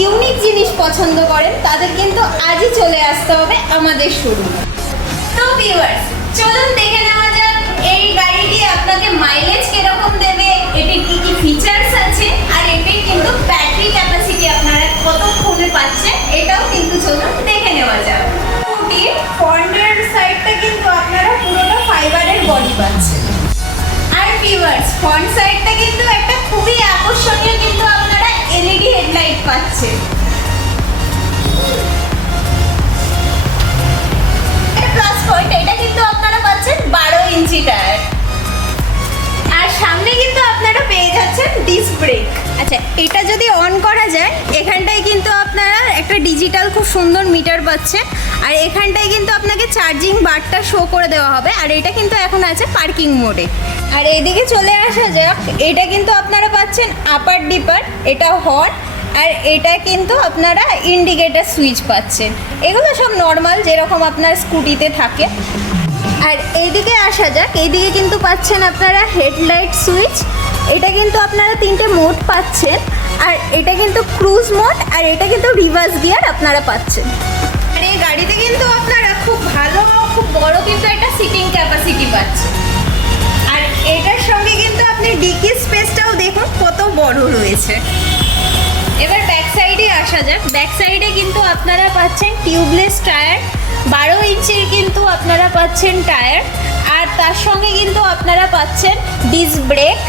Unique জিনিস পছন্দ করেন তাদের কিন্তু আজই চলে আসতে হবে আমাদের শোরুমে। তো ভিউয়ার্স, চলুন দেখে নেওয়া যাক এই গাড়িটি আপনাকে মাইলেজ কিরকম দেবে, এটির কি কি ফিচার্স আছে, আর এটির কিন্তু ব্যাটারি ক্যাপাসিটি আপনারা কতক্ষণে পাচ্ছেন এটাও কিন্তু চলুন দেখে নেওয়া যাক। স্কুটির ফ্রন্টের সাইডটা কিন্তু আপনারা পুরোটা ফাইবারের বডি পাচ্ছেন। আর ভিউয়ার্স, ফ্রন্ট সাইডটা কিন্তু একটা খুবই আকর্ষণীয় কিন্তু আপনারা এলইডি হেডলাইট পাচ্ছেন। প্লাস পয়েন্ট, এটা কিন্তু আপনারা পাচ্ছেন 12 ইঞ্চি টায়ার। আর সামনে কিন্তু আপনারা পেয়ে যাচ্ছেন ডিস্ক ব্রেক। আচ্ছা, এটা যদি অন করা যায় এখানটায় কিন্তু আপনারা একটা ডিজিটাল খুব সুন্দর মিটার পাচ্ছেন। আর এখানটায় কিন্তু আপনাকে চার্জিং বারটা শো করে দেওয়া হবে। আর এটা কিন্তু এখন আছে পার্কিং মোডে। আর এইদিকে চলে আসা যাক, এটা কিন্তু আপনারা পাচ্ছেন আপার ডিপার, এটা হর্ন, আর এটা কিন্তু আপনারা ইন্ডিকেটার সুইচ পাচ্ছেন। এগুলো সব নর্মাল যেরকম আপনার স্কুটিতে থাকে। আর এইদিকে আসা যাক, এইদিকে কিন্তু পাচ্ছেন আপনারা হেডলাইট সুইচ। এটা কিন্তু আপনারা 3টে মোড পাচ্ছেন। আর এটা কিন্তু ক্রুজ মোড, আর এটা কিন্তু রিভার্স গিয়ার আপনারা পাচ্ছেন। আর এই গাড়িতে কিন্তু আপনারা খুব ভালো, খুব বড় কিন্তু একটা সিটিং ক্যাপাসিটি পাচ্ছেন। আর এটার সঙ্গে কিন্তু আপনি ডিকি স্পেসটাও দেখুন কত বড় রয়েছে। এবার ব্যাক সাইডে আসা যাক, ব্যাক সাইডে কিন্তু আপনারা পাচ্ছেন টিউবলেস টায়ার, 12 ইঞ্চির কিন্তু আপনারা পাচ্ছেন টায়ার। আর তার সঙ্গে কিন্তু আপনারা পাচ্ছেন ডিস্ক ব্রেক,